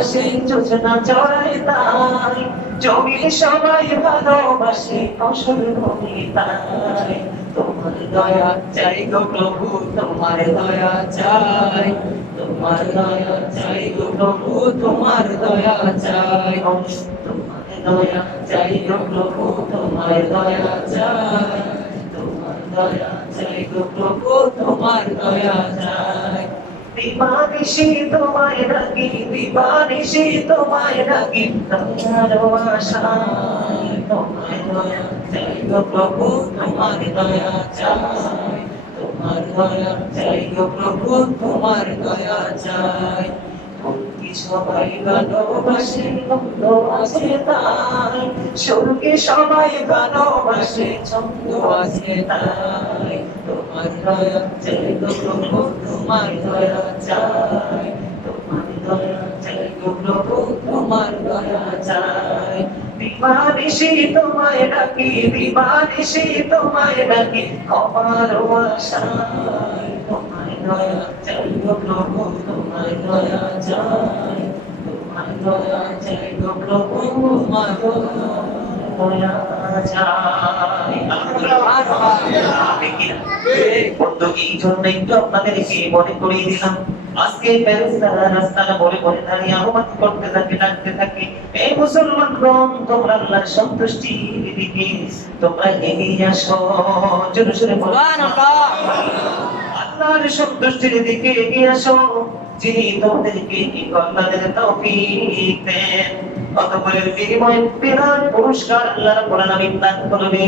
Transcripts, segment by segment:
ভালোবাসে যোজনা চড়াই তাই, জমির সবাই ভালোবাসে ফসল ভূমি তাই। তোমার দয়া চাই গো প্রভু, তোমার দয়া চাই, তোমার দয়া চাই গো প্রভু, তোমার দয়া চাই। তোমার দয়া চাই গো প্রভু, তোমার দয়া চাই, তোমার দয়া চাই গো প্রভু, তোমার দয়া চাই। দিবানিশি তোমায় ডাকি, দিবানিশি তোমায় ডাকি, তোমার আশায়। তোমার দয়া চাই গো প্রভু, তোমার দয়া চাই, তোমার দয়া চাই গো প্রভু, তোমার দয়া চাই। কি সবাই ভালোবাসে ছন্দ আছে তাই, সুরকে সবাই ভালোবাসে ছন্দ আছে তাই। তোমার দয়া চাই গো প্রভু, তোমার দয়া চাই, তোমার দয়া চাই গো প্রভু, তোমার দয়া চাই। দিবানিশি তোমায় ডাকি, দিবানিশি তোমায় ডাকি, আমার আশায়। তোমার দয়া চাই গো প্রভু, তোমার দয়া চাই, তোমার দয়া চাই গো প্রভু, তোমার দয়া চাই। বন্ধু এই জন্য একটু আপনাদেরকে মনে করিয়ে দিলাম, আজকে ফেরেশতারা রাস্তায় বলে বলে দাঁড়িয়ে আহ্বান করতে থাকে, ডাকতে থাকে, এই মুসলমানগণ তোমরা আল্লাহর সন্তুষ্টির দিকে তোমরা এগিয়ে আসো। জোরে জোরে সুবহানাল্লাহ। আল্লাহর সন্তুষ্টির দিকে এগিয়ে আসো, যিনি তোমাদেরকে এই কল্যাণের তৌফিক দেন। অতঃপরের বিনিময়ে বিরাট পুরস্কার আল্লাহ রাব্বুল আলামিন দান করবে,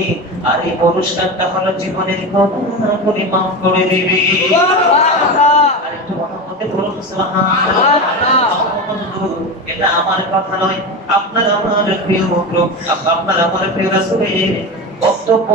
আর এই পুরস্কারটা হলো জীবনের গুনাহগুলি মাফ করে দিবে। সুবহানাল্লাহ। আর একটু মহব্বতে বলুন সুবহানাল্লাহ। এটা আমার কথা নয়, আপনার আমার প্রিয় প্রভু, আপনার আমার প্রিয় রাসূলের বক্তব্য।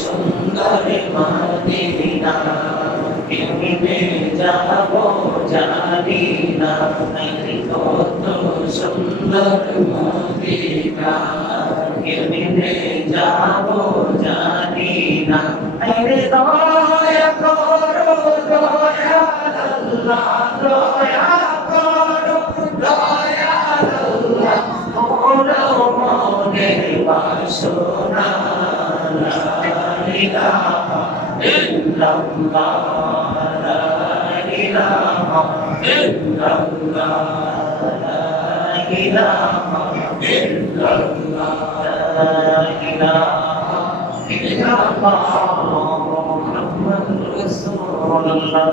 সুন্দরে মদিনা কেমনে যাবো জানি না, কত সুন্দর মদিনা কেমনে যাবো জানি না। দয়া করো দয়াল আল্লাহ, দয়া করো দয়াল আল্লাহ, মোরা মনের বাসনা। লা ইলাহা ইল্লাল্লাহ, লা ইলাহা ইল্লাল্লাহ, লা ইলাহা ইল্লাল্লাহ, লা ইলাহা ইল্লাল্লাহ, মুহাম্মাদুর রাসূলুল্লাহ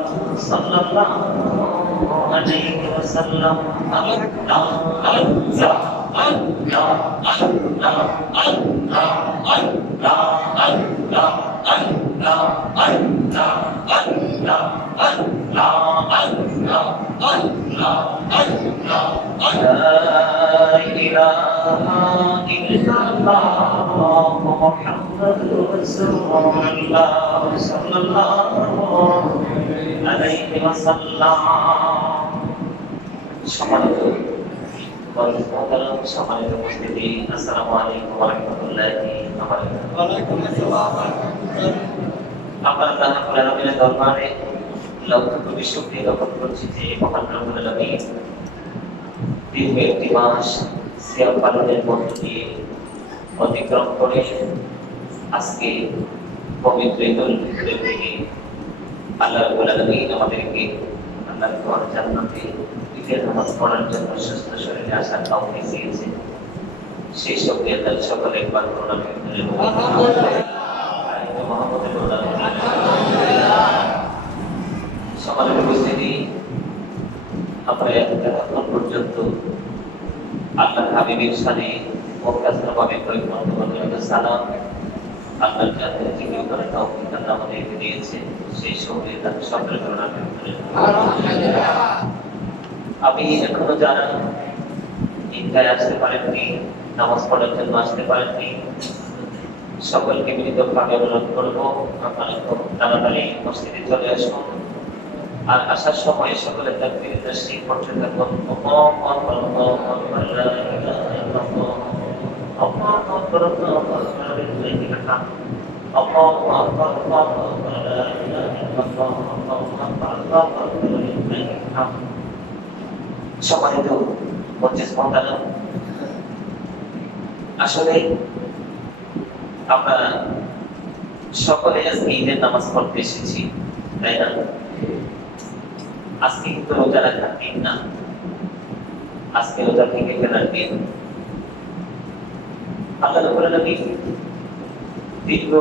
সাল্লাল্লাহু আলাইহি ওয়াসাল্লাম। আল্লাহ আল্লাহ আল্লাহ আল্লাহ আল্লাহ আল্লাহ আল্লাহ আল্লাহ আল্লাহ আল্লাহ আল্লাহ আল্লাহ আল্লাহ আল্লাহ। লা ইলাহা ইল্লাল্লাহ মুহাম্মাদুর রাসূলুল্লাহ সাল্লাল্লাহু আলাইহি ওয়াসাল্লাম। সম্মানিত সম্মানিত উপস্থিতি, আসসালামু আলাইকুম ওয়া রাহমাতুল্লাহি ওয়া বারাকাতুহু। ওয়ালাইকুম আসসালাম ওয়া রাহমাতুল্লাহ। আমরা আল্লাহ রাব্বুল আলামিনের দরবারে লাখ কোটি শুকরিয়া জ্ঞাপন করছি যে মহান রব্বুল আলামিন দীর্ঘ একটি মাস সিয়াম পালনের মধ্য দিয়ে অতিক্রম করে আজকে পবিত্র ঈদুল ফিতরের দিনে আল্লাহ রাব্বুল আলামিন আমাদেরকে আল্লাহর ঘর জান্নাতে ঈদের নামাজ পড়ার জন্য সুস্থ শরীরে আসার তৌফিক দিয়েছে। সেই শুকরিয়া তার সকলে একবার করুন আলহামদুলিল্লাহ। সমাজের উপস্থিতি, আমরা এখন পর্যন্ত আল্লাহর হাবিবের শানে মুক্তাসরভাবে পরিপূর্ণ সালাম আল্লাহর কাছে জিকির করে তৌফিক আল্লাহ আমাদেরকে দিয়েছে, সেই সময়ে তাকে সকলের জন্য আমি এখনো যারা ঈদগাহে আসতে পারেননি, নামাজ পড়ার জন্য আসতে পারেননি, সকলকে বিনীতভাবে অনুরোধ করবো আপনারা খুব তাড়াতাড়ি মসজিদে চলে আসুন। আর আসার সময় সকলের তাকবীরের তাসবিহ পড়তে থাকুন। আল্লাহু আকবার, আল্লাহু আকবার, লা ইলাহা ইল্লাল্লাহ, আল্লাহু আকবার, আল্লাহু আকবার, আল্লাহু আকবার, আল্লাহু আকবার, লা ইলাহা ইল্লাল্লাহ, আল্লাহু আকবার, আল্লাহু আকবার। সম্মানিত মুজলিস মুহতারাম, আসলে আমরা সকলে আজকে ঈদের নামাজ পড়তে এসেছি, তাই না? আজকে কিন্তু রোজা রাখার দিন না, আজকে রোজা থেকে ফেরার দিন। আল্লাহ রাব্বুল আলামিন দীর্ঘ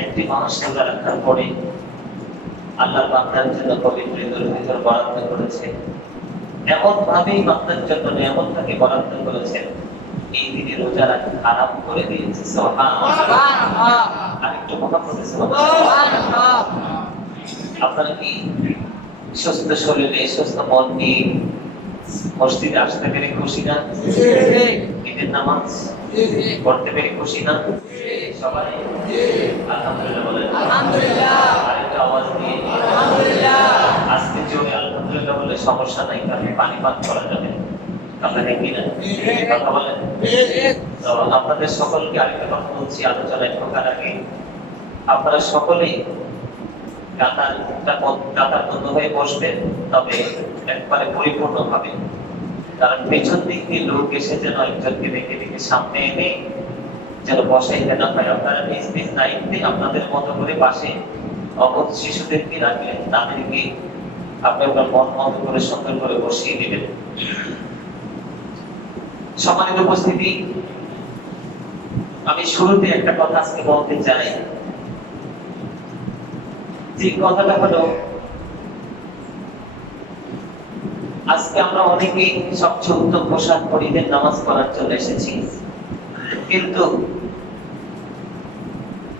একটি মাস রোজা রাখার পরে আল্লাহর বান্দার জন্য পবিত্র ঈদুল ফিতর বরাদ্দ করেছে। এমন ভাবেই বান্দার জন্য নিয়ামতটাকে বরাদ্দ করেছেন, এই দিনে রোজা রাখা হারাম করে দিয়েছে। সুবহানাল্লাহ। আরেকটু মহাব্বতে সুবহানাল্লাহ। আপনারা কি সুস্থ শরীরে সুস্থ মন নিয়ে মসজিদে আসতে পেরে খুশি না? ঈদের নামাজ পড়তে পেরে খুশি না? সবাই আলহামদুলিল্লাহ বলেন। আলহামদুলিল্লাহ। আরেকটা আওয়াজ দিয়ে আলহামদুলিল্লাহ। আজকে জোরে আলহামদুলিল্লাহ বলে সমস্যা নাই, কারণ পানি পান করা যাবে। আপনারা কি না কথা বলেন? তো আপনাদের সকলকে আরেকটা কথা বলছি আলোচনায় ঢোকার আগে, আপনারা সকলেই কাতার বন্ধ হয়ে বসবেন, তবে একবারে পরিপূর্ণ ভাবে, কারণ পেছন দিক দিয়ে লোক এসে যেন একজনকে দেখে দেখে সামনে এনে যেন বসাইতে না হয়। আপনারা নিজ নিজ দায়িত্বে আপনাদের মতো করে পাশে অবধ শিশুদেরকে রাখলেন, তাদেরকে আপনি আপনার মন মতো করে সুন্দর করে বসিয়ে দিবেন। সম্মানিত উপস্থিতি, আমি শুরুতে একটা কথা আজকে বলতে চাই। যে কথাটা হলো, আজকে আমরা অনেকেই সবচেয়ে উত্তম পোশাক পরিধান নামাজ পড়ার জন্য এসেছি, কিন্তু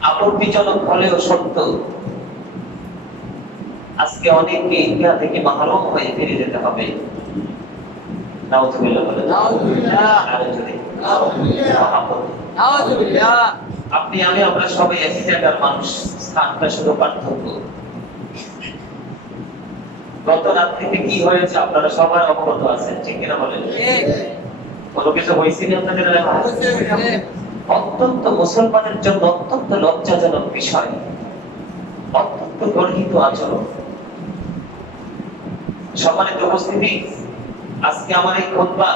আপত্তিজনক হলেও সত্য, আজকে অনেককে ইতিহাস থেকে মাহরুম হয়ে ফিরে যেতে হবে। নাউযুবিল্লাহ বলেন। নাউযুবিল্লাহ। আরে যদি নাউযুবিল্লাহ। আপনি আমি আমরা সবাই একই জায়গার মানুষ, স্থানটা শুধু পার্থক্য। গত রাত থেকে কি হয়েছে আপনারা সবাই অবগত আছেন, ঠিক কিনা বলেন? কোনো কিছু হয়েছে না আপনাদের এলাকায়? অত্যন্ত মুসলমানের জন্য অত্যন্ত লজ্জাজনক বিষয়, অত্যন্ত গর্হিত আচরণ। সম্মানিত উপস্থিতি, আজকে আমার এই খুতবা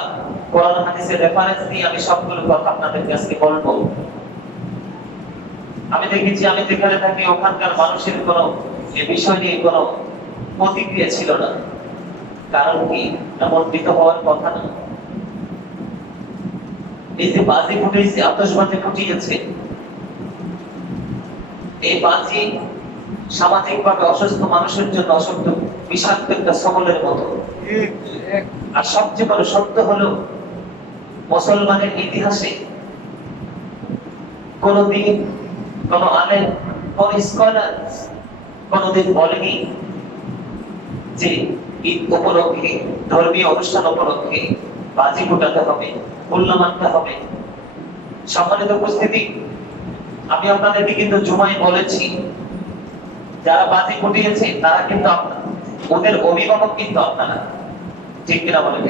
কোরআন হাদিসের রেফারেন্স দিয়ে আমি সবগুলো কথা আপনাদেরকে আজকে বলবো। আমি দেখেছি, আমি যেখানে থাকি ওখানকার মানুষের কোনো এ বিষয় নিয়ে কোনো প্রতিক্রিয়া ছিল না। কারণ কি? এমন ভীত হওয়ার কথা না। এই যে বাজি ফুটেছে, আতশবাজি ফুটিয়েছে, এই বাজি সামাজিকভাবে অসুস্থ মানুষের জন্য অসুস্থ বিষাক্ত একটা সকলের মতো। আর সবচেয়ে বড় সত্য হলো, মুসলমানের ইতিহাসে কোনদিন কোন আলেম, কোন স্কলার কোনদিন বলেনি যে ঈদ উপলক্ষে, ধর্মীয় অনুষ্ঠান উপলক্ষে বাজি ফুটাতে হবে, উল্লা মানতে হবে। সম্মানিত উপস্থিতি, আমি আপনাদেরকে কিন্তু জুমায় বলেছি, যারা বাজি ফুটিয়েছে তারা কিন্তু ওদের অভিভাবক কিন্তু আপনারা, ঠিক কিনা বলেন?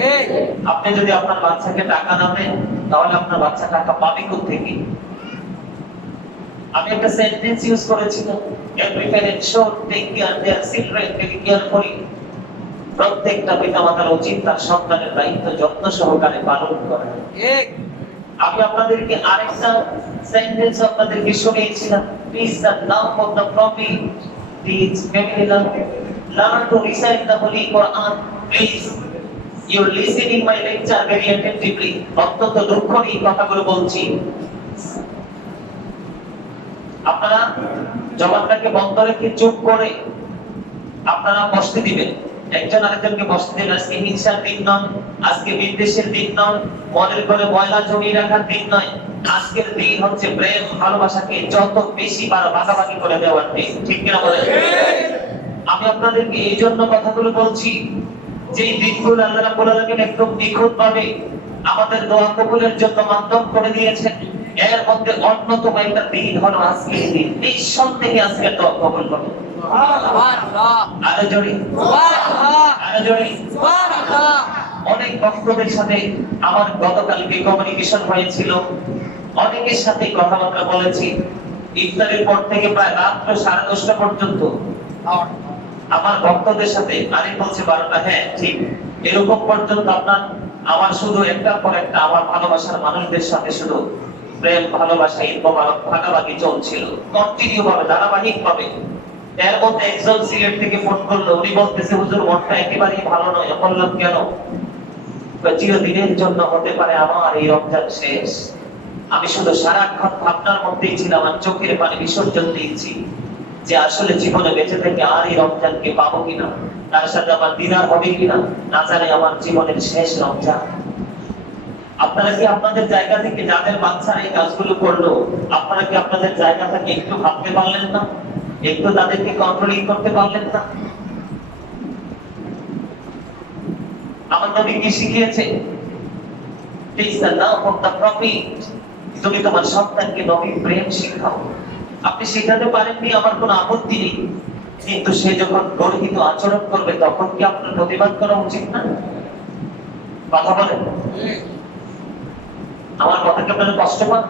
আপনি যদি আপনার বাচ্চাকে টাকা না দেন, তাহলে আপনার বাচ্চা টাকা পাবে কোত্থেকে? আমি একটা সেন্টেন্স ইউজ করেছিলাম, every parent should take care their children very carefully. প্রত্যেকটা পিতামাতার উচিত তার সন্তানের দায়িত্ব যত্ন সহকারে পালন করা। আমি আপনাদেরকে আরেকটা সেন্টেন্স আপনাদেরকে শুনিয়েছিলাম, please the love of the prophet teach family love, learn to recite the holy Quran, please you listening my lecture very attentively. অত্যন্ত দুঃখ নিয়ে কথাগুলো বলছি। আপনারা জবানটাকে বন্ধ রেখে চুপ করে আপনারা বসতে দিবেন, একজন আরেকজনকে বসতে দিন। আজকে হিংসার দিন নয়, আজকে বিদ্বেষের দিন নয়, মনের করে ময়লা জমিয়ে রাখার দিন নয়। আজকের দিন হচ্ছে প্রেম ভালোবাসাকে যত বেশি ভাগাভাগি করে দেওয়ার দিন, ঠিক কিনা বলেন? আমি আপনাদেরকে এই জন্য কথাগুলো বলছি যে এই দিনগুলো আল্লাহ রাব্বুল আলামিন একদম নিখুঁতভাবে আমাদের দোয়া কবুলের জন্য মাধ্যম করে দিয়েছেন। এর মধ্যে অন্যতম একটা দিন হলো আজকের দিন। এই সন্দেহে আজকে দোয়া কবুল করুন। আরো জোরে আরো জোরে। অনেক ভক্তদের সাথে আমার গতকালকে কমিউনিকেশন হয়েছিল, অনেকের সাথে কথাবার্তা বলেছি। ইফতারের পর থেকে প্রায় রাত্র 10:30 পর্যন্ত আমার ভক্তদের সাথে, আরেক বলছে 12টা, হ্যাঁ ঠিক এরকম পর্যন্ত আপনার আমার শুধু একটার পর একটা আমার ভালোবাসার মানুষদের সাথে শুধু প্রেম ভালোবাসা ভাগাভাগি চলছিল কন্টিনিউ ভাবে, ধারাবাহিক ভাবে। এর মধ্যে একজন সিলেট থেকে ফোন করলো, উনি বলতেছে হুজুর মনটা একেবারেই ভালো নয়। বললাম কেন? চিরদিনের জন্য হতে পারে আমার এই রমজান শেষ। আমি শুধু সারাক্ষণ ভাবনার মধ্যেই ছিলাম, আমি চোখের পানি বিসর্জন দিয়েছি যে আসলে জীবনে বেঁচে থেকে আর এই রমজানকে পাবো কিনা, তার সাথে আমার দিদার হবে কিনা, না জানে আমার জীবনের শেষ রমজান। আপনারা কি আপনাদের জায়গা থেকে, যাদের বাচ্চারা এই কাজগুলো করলো, আপনারা কি আপনাদের জায়গা থেকে একটু ভাবতে পারলেন না? একটু তাদেরকে কন্ট্রোলিং করতে পারলেন না? আমার নবী কি শিখিয়েছে? তুমি তোমার সন্তানকে নবীর প্রেম শিখাও। আপনি শেখাতে পারেননি, আমার কোনো আপত্তি নেই, কিন্তু সে যখন গর্হিত আচরণ করবে তখন কি আপনার প্রতিবাদ করা উচিত না? কথা বলেন। আমার কথাকে আপনারা কষ্ট পান?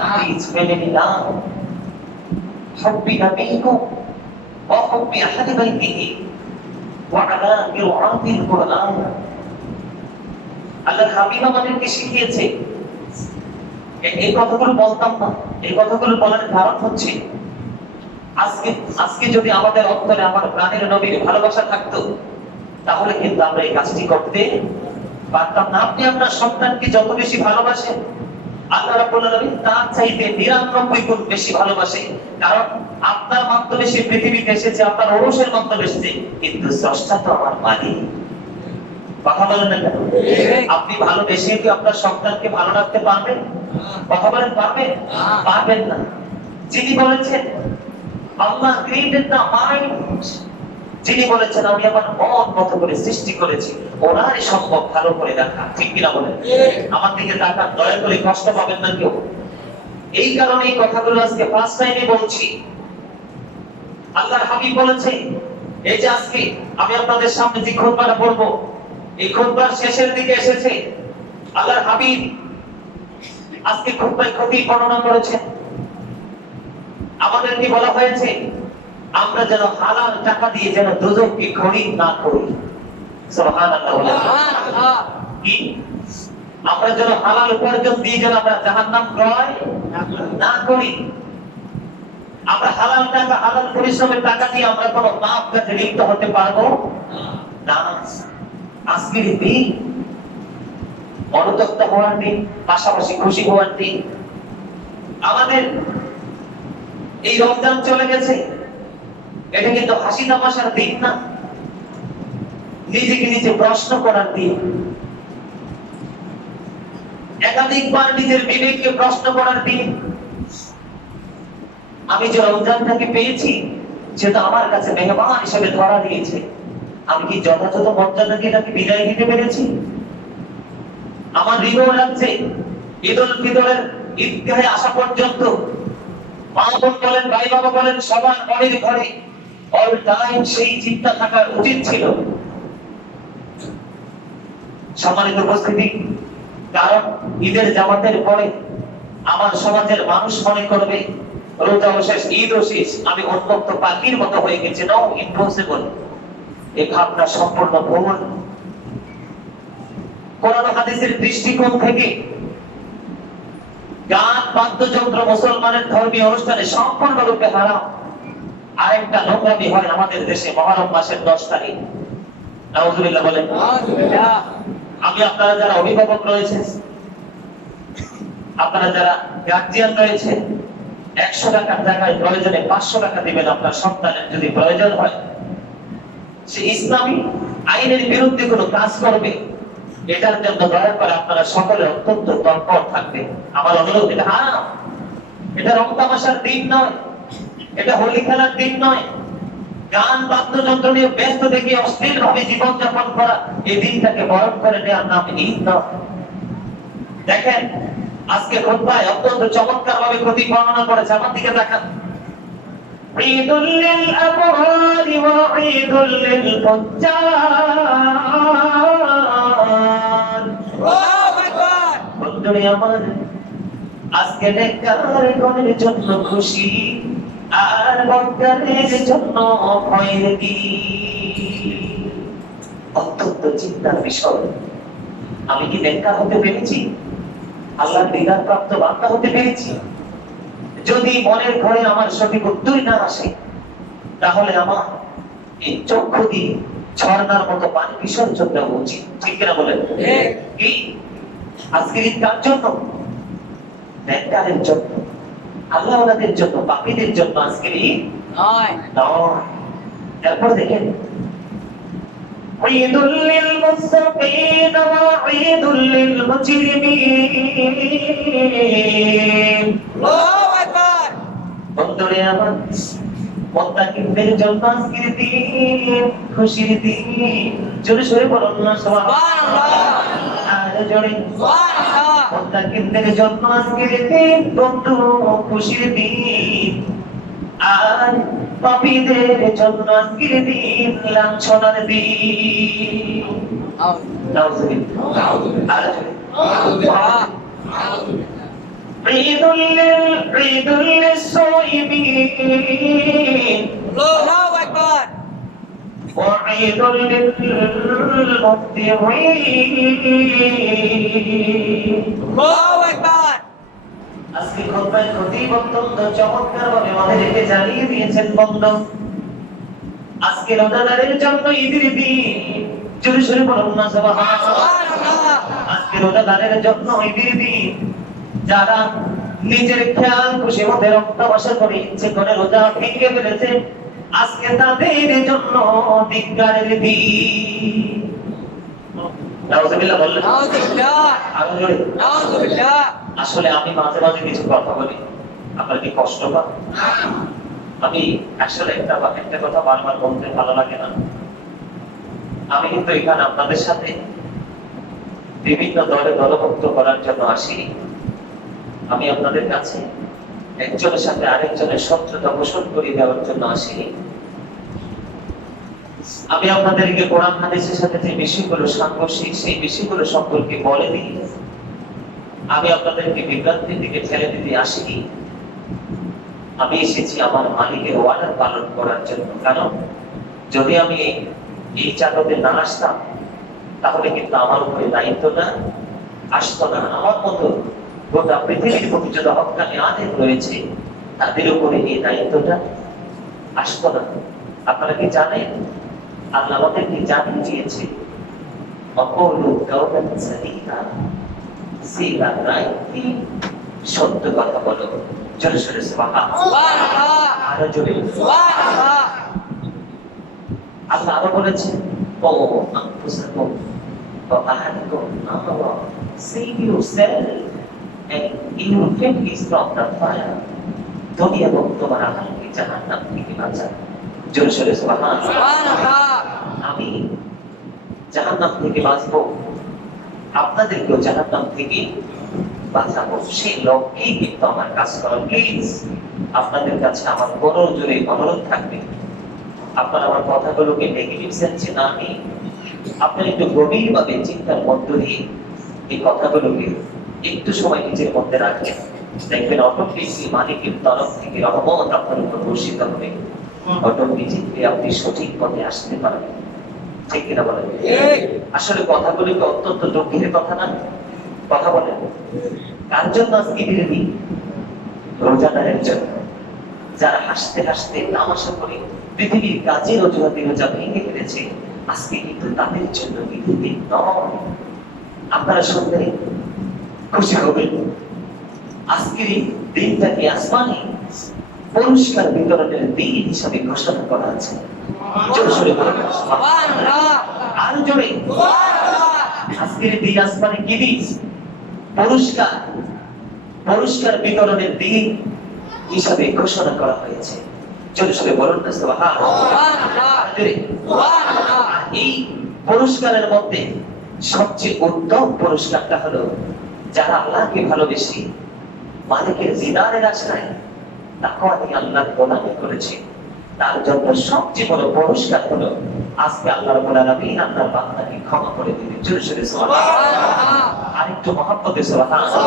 প্লিজ মেনে নিলাম। حبي نبيكم وحب أحد بيته وعلى قراءة القرآن। আল্লাহর হাবিব আমাদেরকে শিখিয়েছে। এই কথাগুলো বলতাম না, এই কথাগুলো বলার কারণ হচ্ছে আজকে যদি আমাদের অন্তরে আমার প্রাণের নবীর ভালোবাসা থাকতো, তাহলে কিন্তু আমরা এই কাজটি করতে পারতাম না। আপনি আপনার সন্তানকে যত বেশি ভালোবাসেন, আল্লাহ রাব্বুল আলামিন তার চাইতে 99 গুণ বেশি ভালোবাসে। কারণ আপনার মাধ্যমে সে পৃথিবীতে এসেছে, আপনার ঔরসের মাধ্যমে এসেছে, কিন্তু স্রষ্টা তো আমার মালিক। কথা বলেন না কেন? আপনি ভালোবেসে কি আপনার সন্তানকে ভালো রাখতে পারবেন? কথা বলেন, পারবেন? পারবেন না। যিনি বলেছেন আল্লাহ ক্রিয়েটেড দ্য মাইন্ড, যিনি বলেছেন আমি আমার মন মতো করে সৃষ্টি করেছি, ওনারই সম্ভব ভালো করে দেখা, ঠিক কিনা বলেন? আমার দিকে তাকান, দয়া করে কষ্ট পাবেন না কেউ। এই কারণে এই কথাগুলো আজকে ফার্স্ট টাইমে বলছি। আল্লাহর হাবিব বলেছে, এই যে আজকে আমি আপনাদের সামনে যে খুতবাটা বলবো, এই খুতবার শেষের দিকে এসেছে। আল্লাহর হাবিব আজকে খুতবায় খতিব বর্ণনা করেছেন, আমাদেরকে বলা হয়েছে আমরা যেন হালাল টাকা দিয়ে যেন দোজখকে খরিদ না করি। সুবহানাল্লাহ। কি? আমরা যেন হালাল উপার্জন দিয়ে যেন আমরা জাহান্নাম ক্রয় না করি। আমরা হালাল টাকা, হালাল পরিশ্রমের টাকা দিয়ে আমরা কোনো পাপ কাজে লিপ্ত হতে পারবো না। আজকের দিন অনুতপ্ত হওয়ার দিন, পাশাপাশি খুশি হওয়ার দিন। আমাদের এই রমজান চলে গেছে, এটা কিন্তু হাসি তামাশার দিন না, নিজেকে নিজে প্রশ্ন করার দিন। একাধিকবার নিজের বিবেককে প্রশ্ন করার দিন। আমি যে রমজানটাকে পেয়েছি, সেটা আমার কাছে মেহমান হিসেবে ধরা দিয়েছে, আমি কি যথাযথ মর্যাদা দিয়ে তাকে বিদায় দিতে পেরেছি? আমার হৃদয় লাগছে ঈদুল ফিতরের ঈদগাহে আসা পর্যন্ত মা বোন বলেন, ভাই বাবা বলেন, সবার ঘরের ঘরে অল টাইম সেই চিন্তা থাকা উচিত ছিল। সম্মানিত উপস্থিতি, কারণ ঈদের জামাতের পরে আমার সমাজের মানুষ মনে করবে রোজাও শেষ, ঈদও শেষ, আমি উন্মুক্ত পাখির মতো হয়ে গেছি। নাও, ইম্পসিবল। এই ভাবনা সম্পূর্ণ ভুল। কোরআন হাদিসের দৃষ্টিকোণ থেকে গান বাদ্যযন্ত্র মুসলমানের ধর্মীয় অনুষ্ঠানে সম্পূর্ণরূপে হারাম। আরেকটা নোংরামি হয় আমাদের দেশে মুহররম মাসের 10 তারিখ। নাউজুবিল্লাহ বলেন। আমি আপনারা যারা অভিভাবক রয়েছেন, আপনারা যারা গার্জিয়ান রয়েছে, 100 টাকার জায়গায় প্রয়োজনে 500 টাকা দিবেন আপনার সন্তানের যদি প্রয়োজন হয়। সে ইসলামী আইনের বিরুদ্ধে কোনো কাজ করবে, এটার জন্য দয়া করে আপনারা সকলে অত্যন্ত তৎপর থাকবেন। আমার অনুরোধ, এটা হারাম, এটা রং তামাশার দিন নয়, এটা হোলি খেলার দিন নয়। গান বাদ্যযন্ত্র নিয়ে ব্যস্ত দেখে অশ্লীল ভাবে জীবনযাপন করা, এই দিনটাকে বরণ করে নেওয়ার নাম ঈদ নয়। দেখেন আজকে খুতবায় অত্যন্ত চমৎকার ভাবে প্রতীক বর্ণনা করেছে, আমার দিকে দেখান। ঈদুল লিল আবরার ওয়া ঈদুল লিল ফুজ্জার। আল্লাহু আকবার। বন্ধুরে আমার, আজকে নেককারগণের জন্য খুশি আর বদকারের জন্য ভয়ের দিন। অত্যন্ত চিন্তার বিষয়, আমি কি নেককার হতে পেরেছি, আল্লাহর দিদার প্রাপ্ত বান্দা হতে পেরেছি? যদি মনের ঘরে আমার সঠিক উত্তর না আসে, তাহলে আমার এই চক্ষু দিয়ে ঝর্ণার মতো পানি বিসর্জন দেওয়া উচিত, ঠিক কিনা বলেন? কি আজকের ঈদ কার জন্য? নেককারের জন্য, আল্লাহ ওয়ালাদের জন্য, পাপীদের জন্য আজকের ঈদ নয়। তারপর দেখেন, ঈদুল লিল মুত্তাকিন ওয়া ঈদুল লিল মুজরিমিন। আল্লাহু আকবার। বন্ধুরে আমার, মুত্তাকিনদের জন্য আজকের দিন খুশির দিন। জোরে জোরে বলুন না সুবহানাল্লাহ। আর জোরে সুবহানাল্লাহ। মুত্তাকিনদের জন্য আজকের দিন বন্ধু খুশির দিন, আর পাপীদের জন্য আজকের দিন লাঞ্ছনার দিন। নাউযুবিল্লাহ। আর জোরে ঈদুল লিস-সাইমিন। আল্লাহু আকবার। ওয়া ঈদুল লিল-মুফতিরিন। আল্লাহু আকবার। আজকে খুতবায় খতিব অত্যন্ত চমৎকার ভাবে আমাদেরকে জানিয়ে দিয়েছেন, বন্ধু আজকে রোজাদারের জন্য ঈদের দিন। জোরে জোরে বলুন না সুবহানাল্লাহ। আজকে রোজাদারের জন্য ঈদের দিন। যারা নিজের খেয়াল খুশি মতে রক্তবাসা করে ইচ্ছে করে রোজা ভেঙে ফেলেছে, আজকে তাদের জন্য ধিক্কারের দিন। নাউযুবিল্লাহ বললেন। নাউযুবিল্লাহ। আরো জোরে নাউযুবিল্লাহ। আসলে আমি মাঝে মাঝে কিছু কথা বলি, আপনার কি কষ্ট পান? আমি আসলে একটা কথা বারবার বলতে ভালো লাগে না। আমি কিন্তু এখানে আপনাদের সাথে বিভিন্ন দলে দলভুক্ত করার জন্য আসিনি। আমি আপনাদের কাছে একজনের সাথে আরেকজনের শত্রুতা পোষণ করে দেওয়ার জন্য আসিনি। আমি আপনাদেরকে কোরআন হাদিসের সাথে যে বিষয়গুলো সাংঘর্ষিক, সেই বিষয়গুলো সম্পর্কে বলে দিই। আমি আপনাদেরকে বিভ্রান্তির দিকে ঠেলে দিতে আসিনি। আমি এসেছি আমার মালিকের ওয়ার্ডার পালন করার জন্য। কারণ যদি আমি এই চাদরে না আসতাম, তাহলে কিন্তু আমার উপরে দায়িত্বটা আসতো না। আমার মতো গোটা পৃথিবীর প্রতি যত হক্কানি আলেম রয়েছে, তাদের উপরে এই দায়িত্বটা আসতো না। আপনারা কি জানেন, আল্লাহ আমাদেরকে জানিয়ে দিয়েছে, অকৌলু কাওলান সাদীদা, সিগার রাইতি, সত্য কথা বলো। জোরে জোরে সুবহানাল্লাহ। আরো জোরে সুবহানাল্লাহ। আল্লাহ আরো বলেছেন, ও আনফুসাকুম ওয়া আহলিকুম নারা, save yourself and your families from the fire. দুনিয়া এবং তোমার আহলকে জাহান্নাম থেকে বাঁচাও। জোরে জোরে সুবহানাল্লাহ। আমি জাহান্নাম থেকে বাঁচবো, আপনাদেরকেও জাহান্নাম থেকে বাঁচাবো, সেই লক্ষ্যেই কিন্তু আমার কাজ করা। প্লিজ আপনাদের কাছে আমার বড় জোরে অনুরোধ থাকবে, আপনারা আমার কথাগুলোকে নেগেটিভ সেন্সে না নিয়ে আপনারা একটু গভীরভাবে চিন্তার মধ্য দিয়ে এই কথাগুলোকে একটু সময় নিজের মধ্যে রাখেন। দেখবেন অটোমেটিকলি মালিকের তরফ থেকে রহমত আপনার উপর বর্ষিত হবে। অটোমেটিকলি আপনি সঠিক পথে আসতে পারবেন, ঠিক কিনা বলেন? আসলে কথাগুলো কি অত্যন্ত দুঃখের কথা না? কথা বলেন কার জন্য আজকে ঈদের দিন? রোজাদারের জন্য, যারা হাসতে হাসতে তামাশা করে পৃথিবীর কাজের অজুহাতে রোজা ভেঙে ফেলেছে, আজকে কিন্তু তাদের জন্য ঈদের দিন নয়। আপনারা শুনলে খুশি হবেন। আজকের এই দিনটাকে আসমানে পুরস্কার বিতরণের দিন হিসাবে ঘোষণা করা আছে। জোরে জোরে বলুন সুবহানাল্লাহ। আর জোরে সুবহানাল্লাহ। আজকের দিন আসমানে কি দিন? পুরস্কার, পুরস্কার বিতরণের দিন হিসাবে ঘোষণা করা হয়েছে। জোরে সোরে বলুন না সুবহানাল্লাহ। এই পুরস্কারের মধ্যে সবচেয়ে উত্তম পুরস্কারটা হলো যারা আল্লাহকে ভালোবেসে মালিকের দিদারের আশায় তাকওয়া নিয়ে আল্লাহর গোলামি করেছে, তার জন্য সবচেয়ে বড় পুরস্কার হলো আজকে আল্লাহ রাব্বুল আলামিন আপনার বান্দাকে ক্ষমা করে দিবেন। জোরে সোরে সুবহানাল্লাহ। আরেকটু মহব্বতে সুবহানাল্লাহ।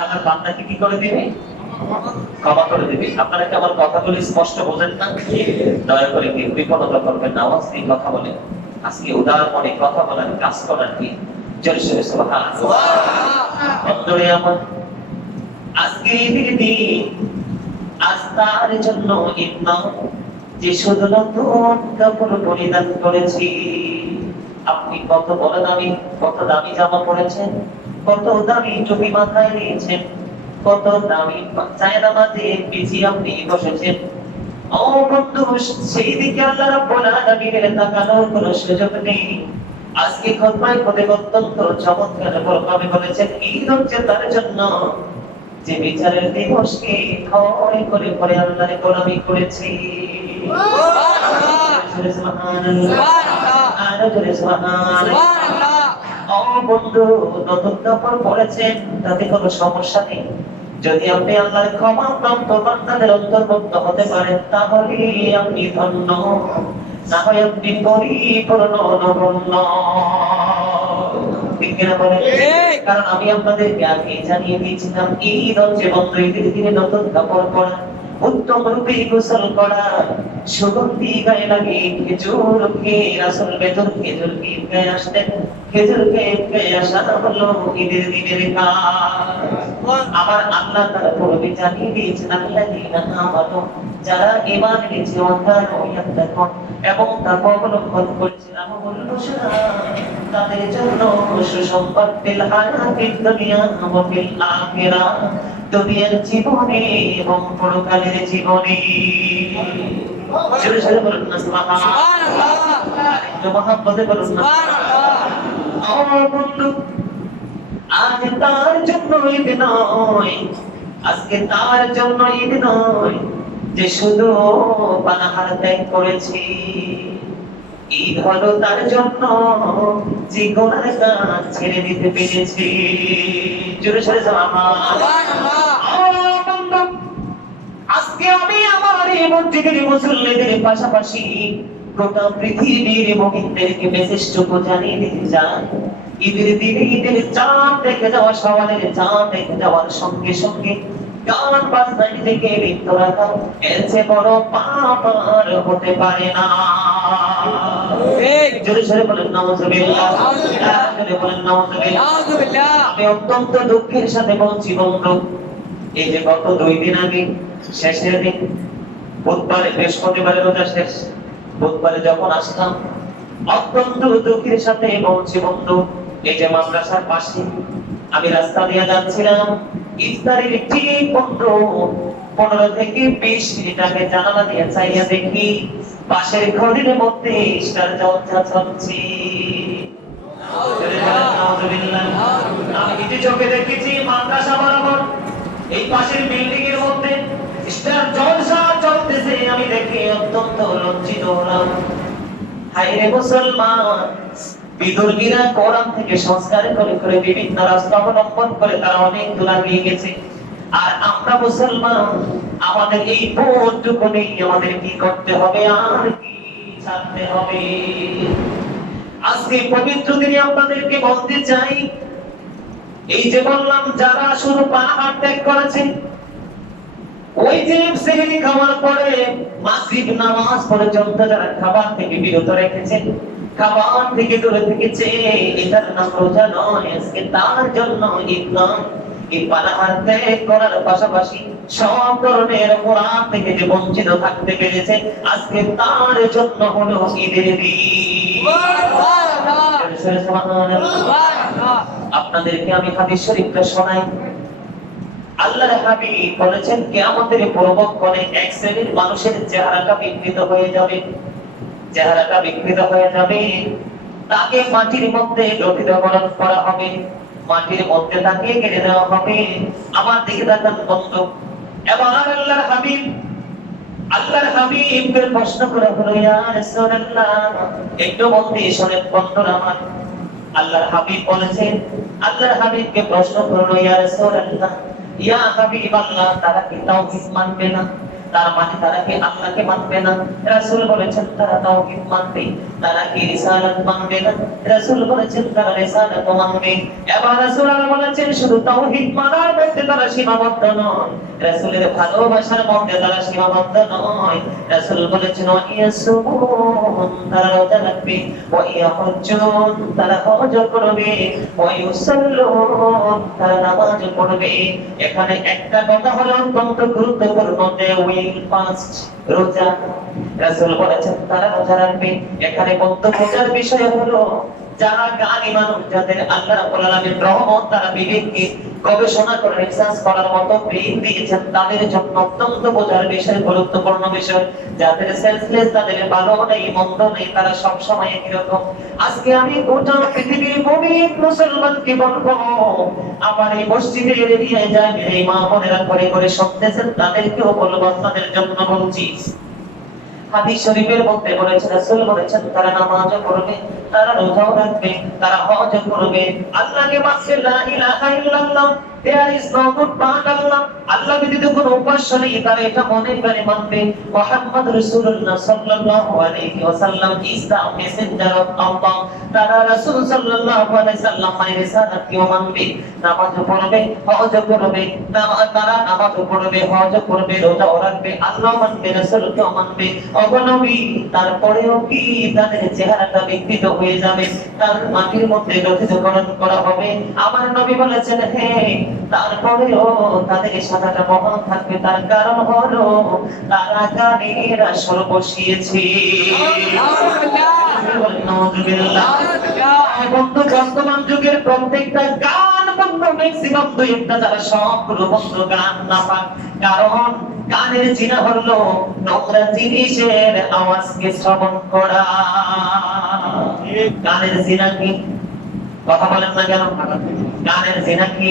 আল্লাহর বান্দাকে কি করে দিবে? ক্ষমা করে দিবে। আপনারা কি আমার কথাগুলো স্পষ্ট বোঝেন না? দয়া করে কি বিপদতা করবেন না, আওয়াজ দিয়ে কথা বলেন। আজকে উদার মনে কথা বলার কাজ করার কি? জোরে সোরে সুবহানাল্লাহ। বন্ধুরে আমার, আজকে এই দিন আজ তার জন্য ঈদ নয় যে শুধু নতুন কাপড় পরিধান করেছি। আপনি কত বড় দামি, কত দামি জামা পরেছেন, কত দামি টুপি মাথায় নিয়েছেন, কত দামি জায়নামাজে পিছিয়ে আপনি বসেছেন। ও বন্ধু, সেই দিকে আল্লাহ রাব্বুল আলামিনের তাকানোর কোনো সুযোগ নেই। আজকে খুতবায় খোদে অত্যন্ত চমৎকার ভাবে বলেছেন ঈদ হচ্ছে তার জন্য যে বিচারের দিবসকে ভয় করে পরে আল্লাহর গোলামি করেছি। ও বন্ধু, নতুন কাপড় পরেছেন তাতে কোনো সমস্যা নেই। যদি আপনি আল্লাহর ক্ষমা প্রাপ্ত বান্দাদের অন্তর্ভুক্ত হতে পারেন তাহলে আপনি ধন্য, না হয় আপনি পরিপূর্ণ নগণ্য। কারণ আমি আপনাদেরকে আগে জানিয়ে দিয়েছিলাম ঈদ হচ্ছে বন্ধু, ঈদের দিনে নতুন কাপড় পরা, উত্তম রূপে গোসল করা, সুগন্ধি গায়ে লাগিয়ে খেজুর খেয়ে রাসূল বেতন খেজুর খেয়ে গায়ে আসতেন। খেজুর খেয়ে আসা হলো ঈদের দিনের কাজ। আবার আল্লাহ তাআলা পূর্বে জানিয়ে দিয়েছেন আল্লাযীনা আমানু, যারা ঈমান এনেছে এবং তাকওয়া অবলম্বন করেছে, তাদের জন্য সুসংবাদ ফিল হায়াতিদ দুনিয়া ওয়া ফিল আখিরাহ, দুনিয়ার জীবনে এবং পরকালের জীবনে। জোরে জোরে বলুন না সুবহানাল্লাহ। একটু মহব্বতে বলুন না সুবহানাল্লাহ। ও বন্ধু, আজ তার জন্য ঈদ নয়, আজকে তার জন্য ঈদ নয় যে শুধু পানাহার ত্যাগ করেছি। ঈদ হলো তার জন্য যে গুনাহ কাজ ছেড়ে দিতে পেরেছি। জোরে জোরে সুবহানাল্লাহ। আজকে আমি আমার এই মসজিদের মুসল্লিদের পাশাপাশি গোটা পৃথিবীর মুমিনদেরকে মেসেজটুকু জানিয়ে দিতে চাই। ঈদের দিনে ঈদের চাঁদ দেখে যাওয়া, সওয়ালের চাঁদ দেখে যাওয়ার সঙ্গে সঙ্গে গান বাজনায় থেকে লিপ্ত রাখা এর চেয়ে বড় পাপ আর হতে পারে না। জোরে জোরে বলেন নাউযুবিল্লাহ, জোরে বলেন নাউযুবিল্লাহ। আমি অত্যন্ত দুঃখের সাথে বলছি বন্ধু, এই যে গত 2 দিন আগে শেষের দিন বুধবারে, বৃহস্পতিবারে রোজা শেষ, বুধবারে যখন আসলাম অত্যন্ত দুঃখের সাথে বলছি বন্ধু, এই যে মাদ্রাসার পাশে আমি রাস্তা দিয়ে যাচ্ছিলাম, ইফতারের ঠিক 15 থেকে 20 মিনিট আগে জানালা দিয়ে চাইয়া দেখি পাশের ঘরের মধ্যে স্টার জলসা চলছে। আমি নিজে চোখে দেখেছি মাদ্রাসা বরাবর এই পাশের বিল্ডিং এর মধ্যে স্টার জলসা চলতেছে। আমি দেখে অত্যন্ত লজ্জিত হলাম। হায় রে মুসলমান, বিদুর্গীরা কোরআন থেকে সংস্কার করে করে বিভিন্ন রাস্তা অবলম্বন করে তারা অনেক দূর এগিয়ে গেছে। আর আমরা মুসলমান, আমাদের এই বোধটুকু নেই, আমাদের কি করতে হবে আর কি ছাড়তে হবে। আজকে পবিত্র দিনে আপনাদেরকে বলতে চাই, এই যে বললাম যারা শুধু পানাহার ত্যাগ করেছে, ওই যে সেহরি খাওয়ার পরে মাগরিব নামাজ পর্যন্ত যারা খাবার থেকে বিরত রেখেছেন, খাবার থেকে দূরে থেকেছে, এটার নাম রোজা নয়। আজকে তার জন্য ঈদ নয়। এই পানাহার ত্যাগ করার পাশাপাশি সব ধরনের কোরআন থেকে যে বঞ্চিত থাকতে পেরেছে, আজকে তার জন্য হলো ঈদের দিন। আপনাদেরকে আমি হাদিস শরীফটা শোনাই। আল্লাহর হাবিব বলেছেন কিয়ামতের পূর্বক্ষণে এক শ্রেণীর মানুষের চেহারাটা বিকৃত হয়ে যাবে, চেহারাটা বিকৃত হয়ে যাবে। তাকে মাটির মধ্যে প্রতিদাবরণ করা হবে, মাটির মধ্যে তাকে গেড়ে দেওয়া হবে। আমার দিকে তাকান বন্ধু। এবার আল্লাহর হাবিবকে প্রশ্ন করা হলো, ইয়া রাসূলুল্লাহ, একটু বলতে শোনেন বন্ধুরা আমার। আল্লাহর হাবিব বলেছেন, আল্লাহর হাবিবকে প্রশ্ন করলো, ইয়া রাসূলুল্লাহ, ইয়া হাবিবাল্লাহ, তারা কি তাওহীদ মানবে না? তার মানে তারা কি আল্লাহকে মানবে না? রাসূল বলেছেন তারা তাওহীদ মানবে। তারা কি রিসালাত মানবে না? রাসূল বলেছেন তারা রিসালাত মানবে। এবার রাসূল বলেছেন শুধু তাওহীদ মানার মধ্যে তারা সীমাবদ্ধ নয়, রাসূলের ভালোবাসার মধ্যে তারা সীমাবদ্ধ নয়। রাসূল বলেছেন ওয়া ইয়াসুমুন, তারা রোজা রাখবে, ওয়া ইয়াহুজ্জুন, তারা হজ করবে, ওয়া ইউসাল্লুন, তারা নামাজ পড়বে। এখানে একটা কথা হলো অত্যন্ত গুরুত্বপূর্ণ, যে উইল ফাস্ট, রোজা। রাসূল বলেছেন তারা রোজা রাখবে। এখানে বন্ধ বোঝার বিষয় হলো যারা জ্ঞানী মানুষ, যাদের আল্লাহ রাব্বুল আলামিন রহমত, তারা বিবেককে গবেষণা করে রিসার্চ করার মতো ব্রেইন দিয়েছেন, তাদের জন্য অত্যন্ত বোঝার বিষয়, গুরুত্বপূর্ণ বিষয়। যাদের সেন্সলেস, তাদের ভালো নেই মন্দ নেই, তারা সব সময় একই রকম। আজকে আমি গোটা পৃথিবীর মুমিন মুসলমানকে বলবো, আমার এই মসজিদের এরিয়ায় যায় এই মা বোনেরা করে করে শুনতেছেন, তাদেরকেও বলবো, আপনাদের জন্য বলছি। হাদিস শরীফের মধ্যে বলেছে, রাসূল বলেছেন তারা নামাজ পড়বে, তারা রোজাও রাখবে, তারা হজ করবে, আল্লাহকে মানবে, লা ইলাহা ইল্লাল্লাহ, there is no good but Allah, আল্লাহ ব্যতীত কোনো উপাস্য নেই, তারা এটা মনে প্রাণে মানবে। মুহাম্মদ রাসূলুল্লাহ সাল্লাল্লাহু আলাইহি ওয়াসাল্লাম ইজ দ্য মেসেঞ্জার অফ আল্লাহ, তারা রাসূল সাল্লাল্লাহু আলাইহি সাল্লামের রিসালাতকেও মানবে, নামাজ পড়বে, হজ করবে, তারা নামাজ পড়বে, হজ করবে, রোজাও রাখবে, আল্লাহ মানবে, রাসূলকেও মানবে। অগনবী, তারপরেও কি তাদের চেহারাটা বিকৃত হয়ে যাবে, তার মাটির মধ্যে প্রতিদাবরণ করা হবে? আমার নবী বলেছেন হ্যাঁ, তারপরেও তাদের সাদাটা মহান থাকবে। তার কারণ হলো তারা গানের আসর বসিয়েছে। বর্তমান যুগের প্রত্যেকটা গান বন্ধ, ম্যাক্সিমাম দুই একটা, যারা সবগুলো বন্ধ গান না পাক। কারণ গানের জিনা হলো নোংরা জিনিসের আওয়াজকে শ্রবণ করা। গানের জিনা কি? কথা বলেন না কেন? গানের জিনা কি?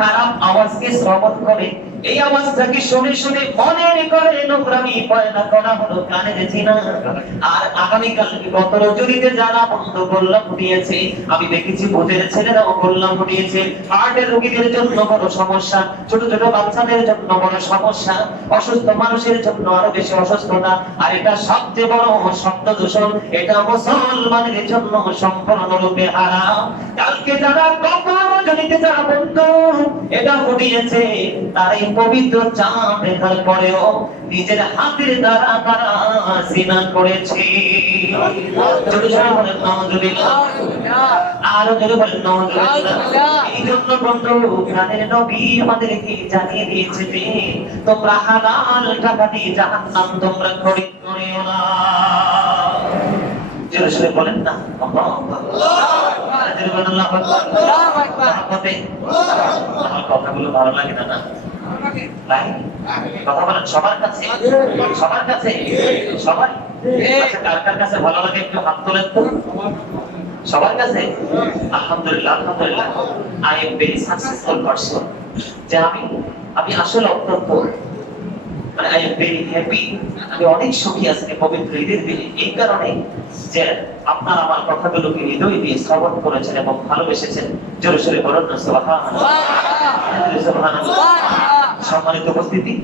খারাপ আওয়াজকে শ্রবণ করে, এই আওয়াজটাকে শুনে শুনে মনের করে নোংরামি পয়দা করা হলো গানের জিনা। আর আগামীকাল গত রজনীতে যারা বন্ধ গোল্লা ফুটিয়েছে, আমি দেখেছি ভূতের ছেলেরাও গোল্লা ফুটিয়েছে। হার্টের রোগীদের জন্য বড় সমস্যা, ছোট ছোট বাচ্চাদের জন্য বড় সমস্যা, অসুস্থ মানুষের জন্য আরো বেশি অসুস্থতা। আর এটা সবচেয়ে বড় শব্দ দূষণ, এটা মুসলমানের জন্য সম্পূর্ণরূপে হারাম। কালকে যারা গত রজনীতে যারা বন্ধ এটা ফুটিয়েছে, তারাই পবিত্র চাঁদ দেখার পরেও নিজের হাতের দ্বারা তারা জিনা করেছে। আরো জোরে বলেন নাউজুবিল্লাহ। এই জন্য বন্ধু, প্রাণের নবী আমাদেরকে জানিয়ে দিয়েছে যে তোমরা হালাল টাকা দিয়ে জাহান্নাম তোমরা খরিদ করিও না। জোরে জোরে বলেন না আল্লাহু আকবার, জোরে বলেন আল্লাহু আকবার, আল্লাহু আকবার। আমার কথাগুলো ভালো লাগে না? না ভাই, কথা বলেন সবার কাছে, সবার কাছে, সবাই। আচ্ছা, কার কার কাছে ভালো লাগে একটু হাত তোলেন তো। সবার কাছে? আলহামদুলিল্লাহ, আলহামদুলিল্লাহ। I am very successful person, যে আমি আসলে অত্যন্ত আই এম ভেরি হ্যাপি, আমি অনেক সুখী আজকে পবিত্র ঈদের দিনে। এই কারণে যে আপনার আমার কথাগুলোকে হৃদয় দিয়ে শ্রবণ করেছেন এবং ভালোবেসেছেন। জোরে সোরে বলুন না সুবহানাল্লাহ, সুবহানাল্লাহ। সম্মানিত উপস্থিতি,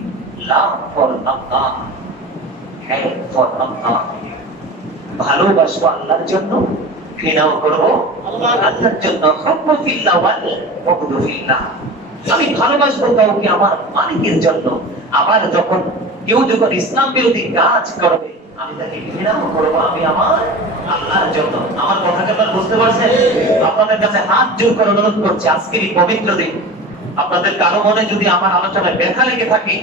লাভ ফর আল্লাহ, হ্যাঁ ফর আল্লাহ। ভালোবাসবো আল্লাহর জন্য, ঘৃণাও করবো আল্লাহর জন্য। হুব্বু ফিল্লাহ ওয়াল বুগদু ফিল্লাহ। আমি ভালোবাসবো কাউকে আমার মালিকের জন্য, আবার যখন কেউ যখন ইসলাম বিরোধী কাজ করবে আমি তাকে ঘৃণাও করবো আমি আমার আল্লাহর জন্য। আমার কথাটা আপনারা বুঝতে পারছেন? আপনাদের কাছে হাত জোর করে অনুরোধ করছি, আজকের এই পবিত্র দিন আপনাদের কারো মনে যদি আমার আলোচনায় ব্যথা লেগে থাকে,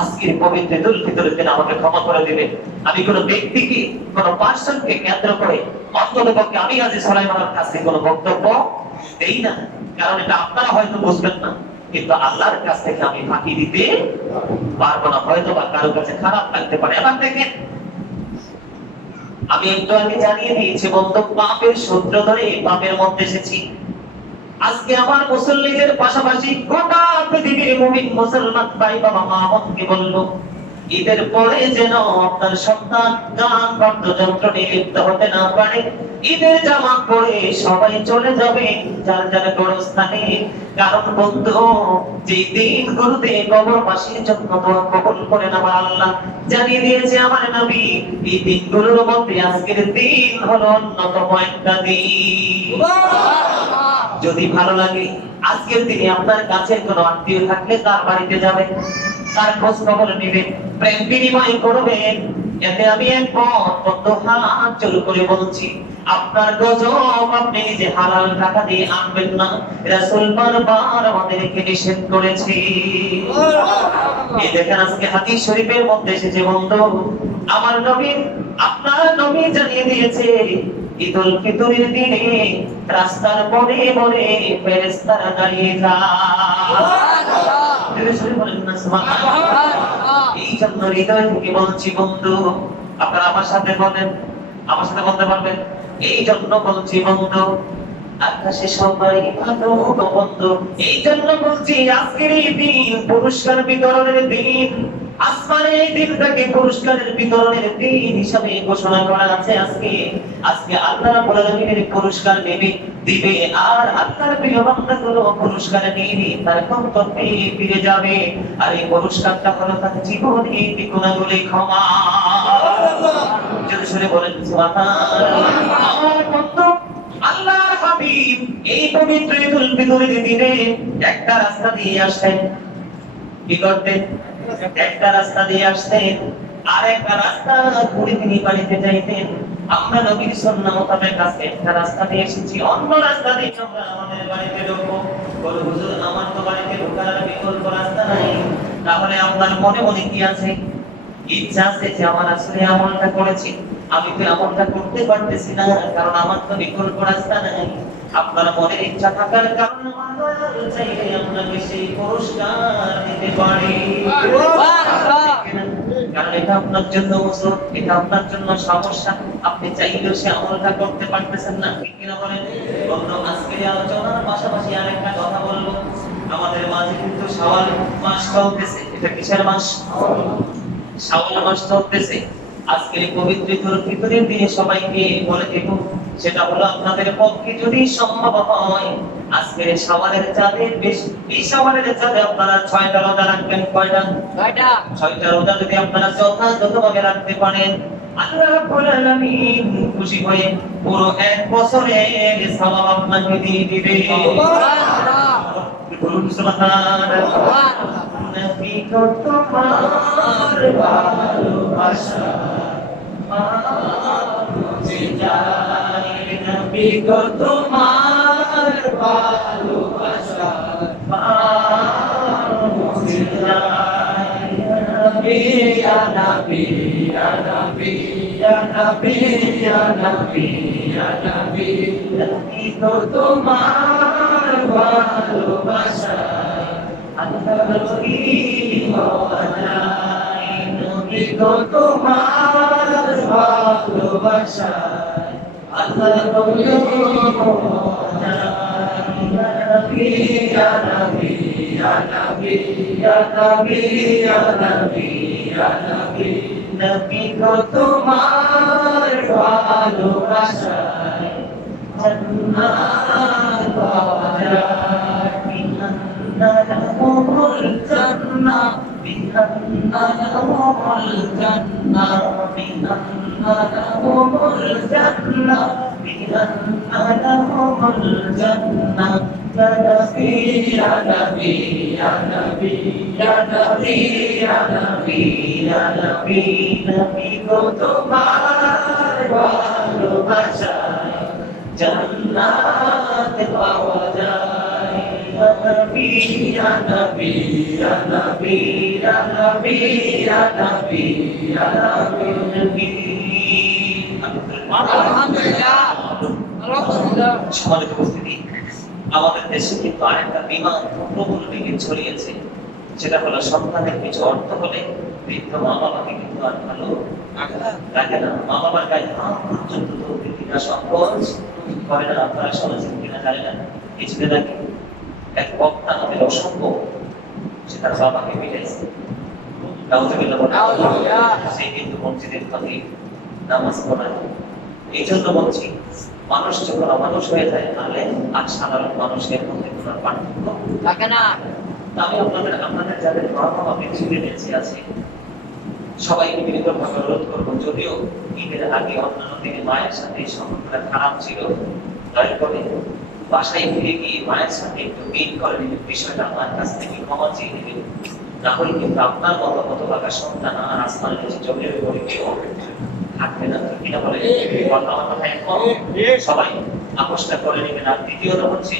আজকের পবিত্র ঈদুল ফিতরের দিন আমাকে ক্ষমা করে দিবেন। আমি কোনো ব্যক্তিকে, কোনো পার্সনকে কেন্দ্র করে অন্ততপক্ষে আমি গাজী সুলাইমানের কাছে কোনো বক্তব্য দেই না, কারণ এটা আপনারা হয়তো বুঝবেন না, কিন্তু আল্লাহর কাছ থেকে আমি ফাঁকি দিতে পারবো না। হয়তো বা কারো কাছে খারাপ লাগতে পারে। এবার দেখেন, আমি একটু আগে জানিয়ে দিয়েছি বন্ধু, পাপের সূত্র ধরে পাপের মধ্যে এসেছি। আজকে আমার মুসল্লিদের পাশাপাশি গোটা পৃথিবীর মুমিন মুসলমান ভাই বাবা মা বোনকে বলবো, ঈদের পরে যেন আপনার সন্তান গান বাদ্যযন্ত্র নিয়ে লিপ্ত হতে না পারে। ঈদের জামাত পরে সবাই চলে যাবে যার যার গোরস্থানে। কারণ বন্ধু, যে দিনগুলোতে কবরবাসীর জন্য দোয়া কবুল করেন আমার আল্লাহ, জানিয়ে দিয়েছে আমার নবী, এই দিনগুলোর মধ্যে আজকের দিন হলো অন্যতম একটা দিন। যদি ভালো লাগে আজকের দিনে আপনার কাছে কোনো আত্মীয় থাকলে তার বাড়িতে যাবেন, তার খোঁজ খবর নেবেন, প্রেম বিনিময় করবেন। এতে আমি এক বন্ধু হাত জোড় করে বলছি, আপনার গজব আপনি নিজে হালাল টাকা দিয়ে আনবেন না। রাসূল বারবার আমাদেরকে নিষেধ করেছে। এই দেখেন আজকে হাদিস শরীফের মধ্যে এসেছে বন্ধু, আমার নবী, আপনার নবী জানিয়ে দিয়েছে, ঈদুল ফিতরের দিনে রাস্তার মোড়ে মোড়ে ফেরেশতারা দাঁড়িয়ে যায়। এই জন্য হৃদয় থেকে বলছি বন্ধু, আপনারা আমার সাথে বলেন, আমার সাথে বলতে পারবেন। এই জন্য বলছি বন্ধু, আকাশে সবাই ভালো বন্ধু। এই জন্য বলছি আজকের এই দিন পুরস্কার বিতরণের দিন। আসমানে এই দিনটাকে পুরস্কারের বিতরণের দিন হিসাবে ঘোষণা করা আছে। আজকে আল্লাহ রাব্বুল আলামিনের পুরস্কার দিবে, আর আল্লাহর প্রিয় বান্দাগুলো পুরস্কার নিয়ে তার গন্তব্যে ফিরে যাবে। আর এই পুরস্কারটা হলো তার জীবনের গুনাহগুলো ক্ষমা। যদি শুনে বলেন সুবহানাল্লাহ। আল্লাহর হাবিব এই পবিত্র ঈদুল ফিতরের দিনে একটা রাস্তা দিয়ে আসতেন। কি করতেন? একটা রাস্তা দিয়ে আসতেন, আর একটা রাস্তা ঘুরে তিনি বাড়িতে যাইতেন। আমরা নবীর সুন্নাহ মোতাবেক আজকে একটা রাস্তা দিয়ে এসেছি, অন্য রাস্তা দিয়ে আমরা আমাদের বাড়িতে ঢুকবো। বলে হুজুর, আমার তো বাড়িতে ঢোকার বিকল্প রাস্তা নাই। তাহলে আপনার মনে মনে কি আছে? ইচ্ছা আছে যে আমার আসলে আমলটা করেছি, আমি তো আমলটা করতে পারতেছি না, কারণ আমার তো বিকল্প রাস্তা নাই। আপনার মনের ইচ্ছা থাকার কারণে আল্লাহ চাইলে আপনাকে সেই পুরস্কার দিতে পারে। কারণ এটা আপনার জন্য ওজর, এটা আপনার জন্য সমস্যা, আপনি চাইলেও সে আমলটা করতে পারতেছেন না। ঠিক কিনা বলেন? বন্ধু, আজকের আলোচনার পাশাপাশি আরেকটা কথা বলবো। আমাদের মাঝে কিন্তু শাওয়াল মাস চলতেছে। এটা কিসের মাস? শাওয়াল মাস চলতেছে। আজকের পবিত্র ঈদুল ফিতরের দিনে সবাইকে বলে দেব, সেটা হলো আপনাদের পক্ষে যদি সম্ভব হয়, আজকের শাওয়ালের চাঁদের এই শাওয়ালের চাঁদে আপনারা 6টা রোজা রাখবেন। কয়টা? 6টা রোজা যদি আপনারা যথাযথভাবে রাখতে পারেন, আল্লাহ রাব্বুল আলামিন খুশি হয়ে পুরো এক বছরের সওয়াব আপনাকে দিয়ে দিবে। সুবহানাল্লাহ। নবী গো তোমার ভালোবাসা মুঝে যায়, নবী গো তোমার ভালোবাসা মুঝে যায়। নবী ইয়া নবী ইয়া নবী ইয়া নবী ইয়া নবী ইয়া নবী, নবী গো তোমার ভালোবাসা নবী গো তোমার ভালোবাসা আল্লাহ নবী ইয়া নবী ইয়া নবী ইয়া নবী ইয়া নবী ইয়া নবী, নবী গো তোমার ভালোবাসা জান্নাত পাওয়া যায়। لهم الجنة بأن لهم الجنة بأن لهم الجنة بأن لهم الجنة يا نبي يا نبي يا نبي يا نبي يا نبي يا نبي, نبي গো তোমার ভালোবাসায় জান্নাত পাওয়া যায়। Ya Nabi, Ya Nabi, Ya Nabi, Ya Nabi, Ya Nabi, Ya Nabi, Nabi. Alhamdulillah. Alhamdulillah. সম্মানিত উপস্থিতি, আমাদের দেশে কিন্তু আরেকটা বিমান প্রবল বেগে ছড়িয়েছে। সেটা হলো সন্তানের কিছু অর্থ হলে বৃদ্ধ মা বাবাকে কিন্তু আর ভালো লাগে না। মা বাবার গায়ে হাত পর্যন্ত ধরতে কিনা সংকোচ করে না। আপনারা শুনেছেন কিনা জানি না, কিছুদিন আগে এক বক্তা আমাদের অসম্ভব সে তার বাবাকে পিটাইছে। সে কিন্তু মসজিদের খতিব, নামাজ পড়ায়। এই জন্য বলছি, মানুষ যখন অমানুষ হয়ে যায় তাহলে আর সাধারণ মানুষের মধ্যে কোনো পার্থক্য থাকে না। আমি আপনাদের যাদের মা বাবা পৃথিবীতে বেঁচে আছে সবাইকে বিনীতভাবে অনুরোধ করবো, যদিও ঈদের আগে অন্যান্য দিনে মায়ের সাথে সম্পর্কটা খারাপ ছিল, দয়া করে বাসায় ফিরে গিয়ে মায়ের সাথে একটু মিল করে নেবেন, বিষয়টা আমার কাছ থেকে ক্ষমা চেয়ে নেবেন। না হলে কিন্তু আপনার মতো হতভাগা সন্তান আর আসমানের নিচে জমির উপরে কেউ থাকবে না। কিনা বলে আমার কথায় সবাই আপোষটা করে নেবেন। আর দ্বিতীয়ত হচ্ছে,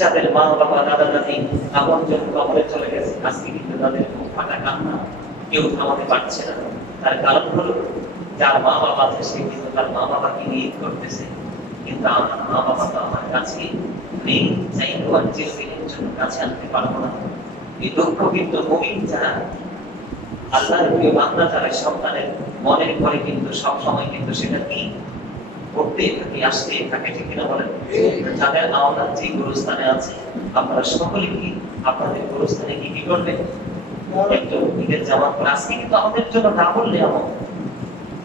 যাদের মা বাবা দাদা দাদি আপনজন কবরে চলে গেছে, আজকে কিন্তু তাদের মুখ ফাটা কান্না কেউ থামাতে পারছে না। তার কারণ হলো, যার মা বাবা আছে সে কিন্তু তার মা বাবাকে নিয়ে করতেছে, কিন্তু আমার মা বাবা তো আমার কাছে নেই, চাইলেও আর চিরদিনের জন্য কাছে আনতে পারবো না। এই দুঃখ কিন্তু মুমিন যারা, আল্লাহর প্রিয় বান্দা যারা, সন্তানের মনের পরে কিন্তু সব সময় কিন্তু সেটা কি করতে থাকে, আসতে থাকে, ঠিক কিনা বলেন? যাদের আওলাদ যে গুরুস্থানে আছে, আপনারা সকলে কি আপনাদের গুরুস্থানে কি কি করবেন? একটু ঈদের জামা পরে। আজকে কিন্তু আমাদের জন্য না বললে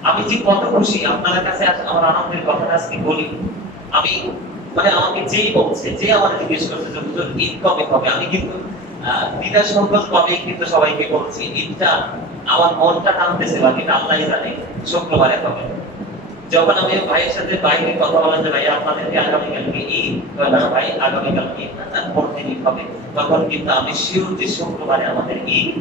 আমি যে কত খুশি আপনার কাছে আমার আনন্দের কথাটা আজকে বলি। আমি মানে আমাকে যেই বলছে, যে আমার জিজ্ঞেস করছে যে হুজুর ঈদ কবে হবে, আমি কিন্তু দ্বিধা সংকোচ কবে কিন্তু সবাইকে বলছি ঈদটা আমার মনটা টানতেছে, বাকিটা আল্লাহই জানে শুক্রবারে হবে। যখন আমি ভাইয়ের সাথে বাইরে কথা বললাম যে ভাই আপনাদেরকে আগামীকালকে ঈদ, না ভাই আগামীকালকে ঈদ না, তারপর দিন হবে, তখন কিন্তু আমি শিওর যে শুক্রবারে আমাদের ঈদ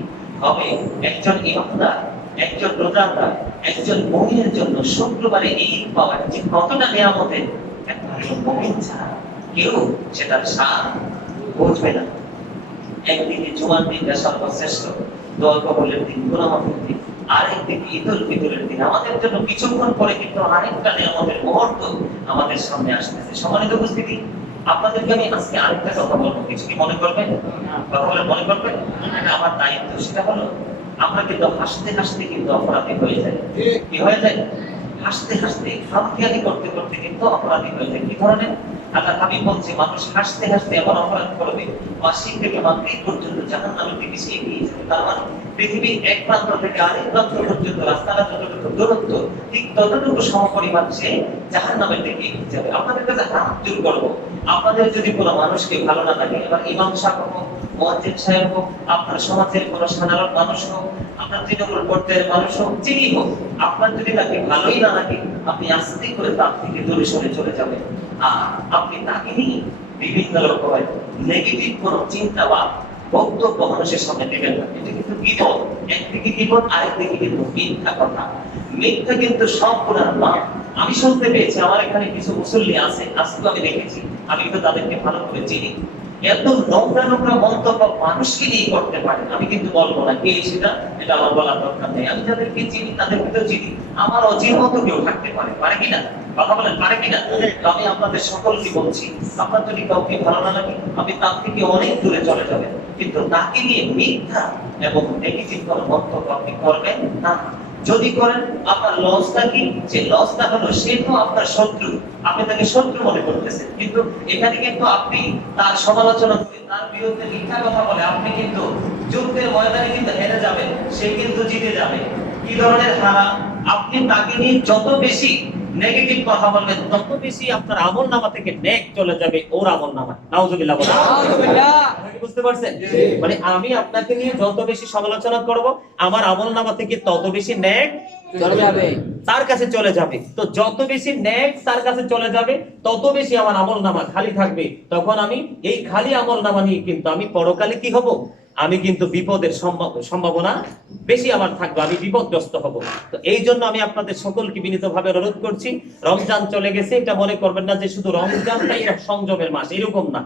হবে। একজন ইমানদার, একজন রোজাদার, একজন মুমিনের জন্য শুক্রবারে ঈদ পাওয়া যে কতটা নিয়ামতের, একজন মুমিন ছাড়া কেউ সেটার স্বাদ বুঝবে না। একদিকে জুমার দিনটা সর্বশ্রেষ্ঠ, দোয়া কবুলের দিন, গুনাহ মাফের দিন। আরেকদিকে ঈদুল ফিতরের দিন। আমাদের জন্য কিছুক্ষণ পরে কিন্তু আরেকটা নিয়ামতের মুহূর্ত আমাদের সামনে আসতেছে। সম্মানিত উপস্থিতি, আপনাদেরকে আমি আজকে আরেকটা কথা বলবো, কিছু কি মনে করবেন? কথা বলে মনে করবেন? এটা আমার দায়িত্ব। সেটা হলো, আমরা কিন্তু হাসতে হাসতে কিন্তু অপরাধী হয়ে যাই। কি হয়ে যায়? হাসতে হাসতে, খামখেয়ালি করতে করতে কিন্তু অপরাধী হয়ে যায়। কি ধরনের? আল্লাহ হাবিব বলছে, মানুষ হাসতে হাসতে এমন অপরাধ করবে, মাসিক থেকে মাতৃ পর্যন্ত জাহান্নামের দিকে সে এগিয়ে যাবে। তার মানে পৃথিবীর এক প্রান্ত থেকে আরেক প্রান্ত পর্যন্ত রাস্তাটা যতটুকু দূরত্ব, ঠিক ততটুকু সমপরিমাণ সে জাহান্নামের দিকে এগিয়ে যাবে। আপনাদের কাছে হাত জোর করবো, আপনাদের যদি কোনো মানুষকে ভালো না লাগে, এবার ইমাম সাহেব হোক, মুয়াজ্জিন সাহেব হোক, আপনার সমাজের কোনো সাধারণ মানুষ হোক, আপনার তৃণমূল পর্যায়ের মানুষ হোক, যিনি হোক, আপনার যদি তাকে ভালোই না লাগে, আপনি আস্তে করে তার থেকে দূরে সরে চলে যাবেন। আর আপনি তাকে নিয়ে বিভিন্ন রকমের নেগেটিভ কোন চিন্তা বা বক্তব্য মানুষের সামনে দেবেন না। এটা কিন্তু বিপদ। একদিকে বিপদ, আরেকদিকে কিন্তু মিথ্যা কথা। মিথ্যা কিন্তু সব গুনার মা। আমি শুনতে পেয়েছি, আমার এখানে কিছু মুসল্লি আছে, আজকে আমি দেখেছি, আমি কিন্তু তাদেরকে ভালো করে চিনি, এত নোংরা নোংরা মন্তব্য মানুষকে নিয়ে করতে পারে। আমি কিন্তু বলবো না কে সেটা, এটা আমার বলার দরকার নেই। আমি যাদেরকে চিনি তাদেরকে তো চিনি, আমার অচিন মতো কেউ থাকতে পারে, পারে কিনা? কথা বলেন, পারে কিনা? আমি আপনাদের সকলকে বলছি, আপনার যদি কাউকে ভালো না লাগে, আপনি তার থেকে অনেক দূরে চলে যাবেন, কিন্তু তাকে নিয়ে মিথ্যা এবং নেগেটিভ কোনো মন্তব্য আপনি করবেন না। যদি করেন, আপনার লসটা কি? যে লসটা হলো, সে তো আপনার শত্রু, আপনি তাকে শত্রু মনে করতেছেন, কিন্তু এখানে কিন্তু আপনি তার সমালোচনা করে, তার বিরুদ্ধে মিথ্যা কথা বলে আপনি কিন্তু যুদ্ধের ময়দানে কিন্তু হেরে যাবেন, সে কিন্তু জিতে যাবে। কি ধরনের হারা? আপনি তাকে নিয়ে যত বেশি নেগেটিভ কথা বলবেন, তত বেশি আপনার আমলনামা থেকে নেক চলে যাবে ওর আমলনামা। নাউজুবিল্লাহ বলেন। নাউজুবিল্লাহ। বুঝতে পারছেন? মানে আমি আপনাকে নিয়ে যত বেশি সমালোচনা করব, আমার আমলনামা থেকে তত বেশি নেক চলে যাবে, তার কাছে চলে যাবে। তো যত বেশি নেক তার কাছে চলে যাবে, তত বেশি আমার আমলনামা খালি থাকবে। তখন আমি এই খালি আমলনামা নিয়ে কিন্তু আমি পরকালে কি হব? আমি কিন্তু বিপদের সম্ভাবনা বেশি আমার থাকবে, আমি বিপদগ্রস্ত হব। তো এই জন্য আমি আপনাদের সকলকে বিনীতভাবে অনুরোধ করছি, রমজান চলে গেছে, এটা মনে করবেন না যে শুধু রমজানটাই সংযমের মাস, এরকম না।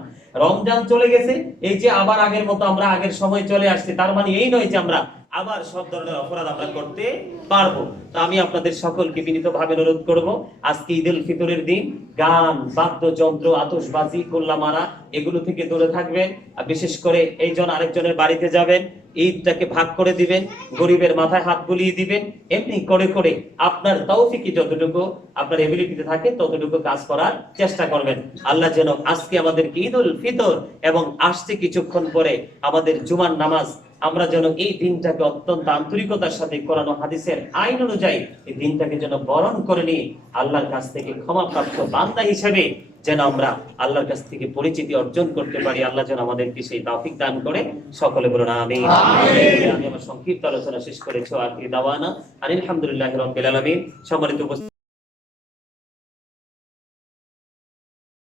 রমজান চলে গেছে, এই যে আবার আগের মতো আমরা আগের সময় চলে আসছি, তার মানে এই নয় যে আমরা আবার সব ধরনের অপরাধ আমরা করতে পারবো। তো আমি আপনাদের সকলকে বিনীতভাবে অনুরোধ করব, আজকে ঈদুল ফিতরের দিন গান, বাদ্যযন্ত্র, আতশবাজি, গোল্লা মারা এগুলো থেকে দূরে থাকবেন। আর বিশেষ করে এইজন আরেকজনের বাড়িতে যাবেন, ঈদটাকে ভাগ করে দিবেন, গরিবের মাথায় হাত বুলিয়ে দিবেন, এমনি করে করে আপনার তৌফিকি যতটুকু আপনার এবিলিটিতে থাকে ততটুকু কাজ করার চেষ্টা করবেন। আল্লাহ যেন আজকে আমাদের ঈদুল ফিতর এবং আসছে কিছুক্ষণ পরে আমাদের জুমার নামাজ, আমরা যেন এই দিনটাকে অত্যন্ত আন্তরিকতার সাথে কোরআন ও হাদিসের আইন অনুযায়ী এই দিনটাকে যেন বরণ করে নিয়ে আল্লাহর কাছ থেকে ক্ষমাপ্রাপ্ত বান্দা হিসেবে যেন আমরা আল্লাহর কাছ থেকে পরিচিতি অর্জন করতে পারি। আল্লাহ যেন আমাদেরকে সেই তৌফিক দান করে। সকলে বলুন আমিন। আমি আমার সংক্ষিপ্ত আলোচনা শেষ করেছি। আখির দাওয়ানা আলহামদুলিল্লাহি রাব্বিল আলামিন। সম্মানিত উপস্থিতি।